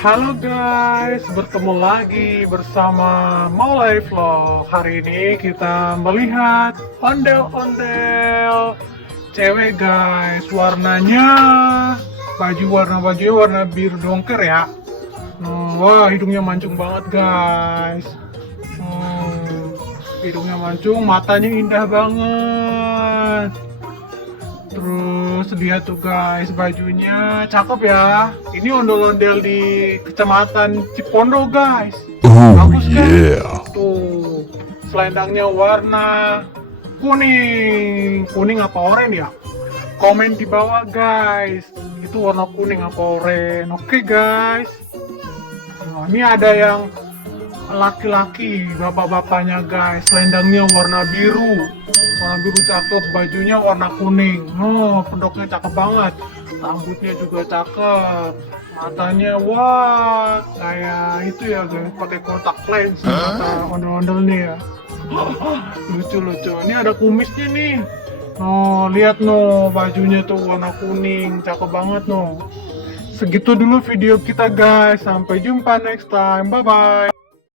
Halo guys, bertemu lagi bersama Maulai Vlog. Hari ini kita melihat ondel-ondel cewek guys. Warnanya bajunya warna biru dongker ya. Wah, hidungnya mancung banget guys. Hidungnya mancung, matanya indah banget. Terus lihat tuh guys, bajunya cakep ya. Ini ondel-ondel di kecamatan Cipondo guys. Bagus kan? Tuh, selendangnya warna kuning apa oranye ya? Komen di bawah guys, itu warna kuning apa oranye? Oke guys. Nah, ini ada yang laki-laki, bapak-bapaknya guys, selendangnya warna biru cakep, bajunya warna kuning. Pedoknya cakep banget, rambutnya juga cakep, matanya wah kayak itu ya guys, pakai kontak lens mata ondel-ondel nih ya. Lucu. Ini ada kumisnya nih. Lihat bajunya tuh warna kuning, cakep banget. Segitu dulu video kita guys, sampai jumpa next time, bye bye.